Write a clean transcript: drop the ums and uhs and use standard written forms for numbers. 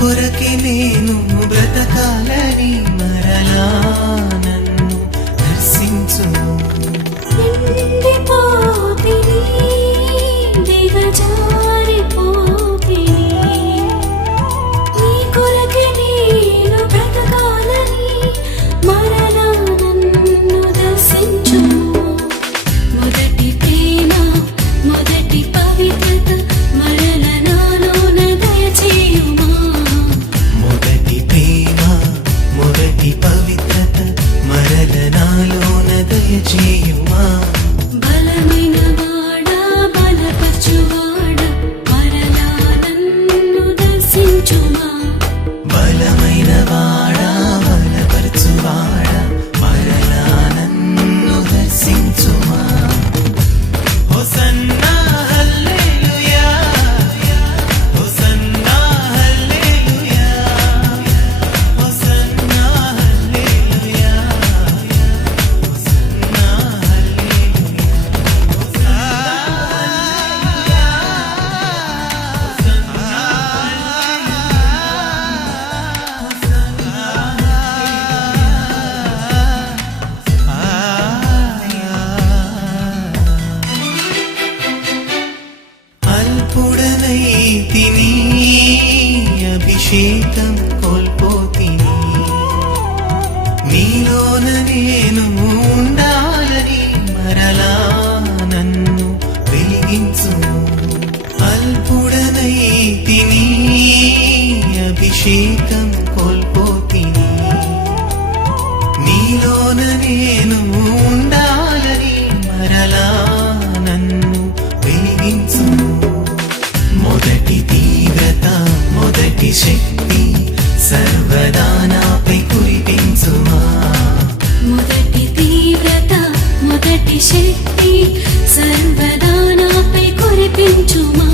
కొరకే నేను బ్రతకాలని మరలా నన్ను దర్శించు దయచేయుమా బలమైన వాడా బలపరచువాడా మరలా నన్ను దర్శించుమా బలమైన వాడా బలపరచువాడా మరలా నన్ను దర్శించుమా హోసన్నా హల్లెలూయా హోసన్నా హల్లెలూయా హోసన్నా హల్లెలూయా అల్పుడనైతిని అభిషేకం కోల్పోతిని నీలోన నేను ఉండాలని మరలా నన్ను వెలిగించు అల్పుడనైతిని అభిషేకం కోల్పోతిని నీలోన నేను ఉండాలని మరలా నన్ను వెలిగించు మొదటి తీవ్రత మొదటి శక్తి సర్వదా నాపై కురిపించుమా మొదటి తీవ్రత మొదటి శక్తి సర్వదా నాపై కురిపించుమా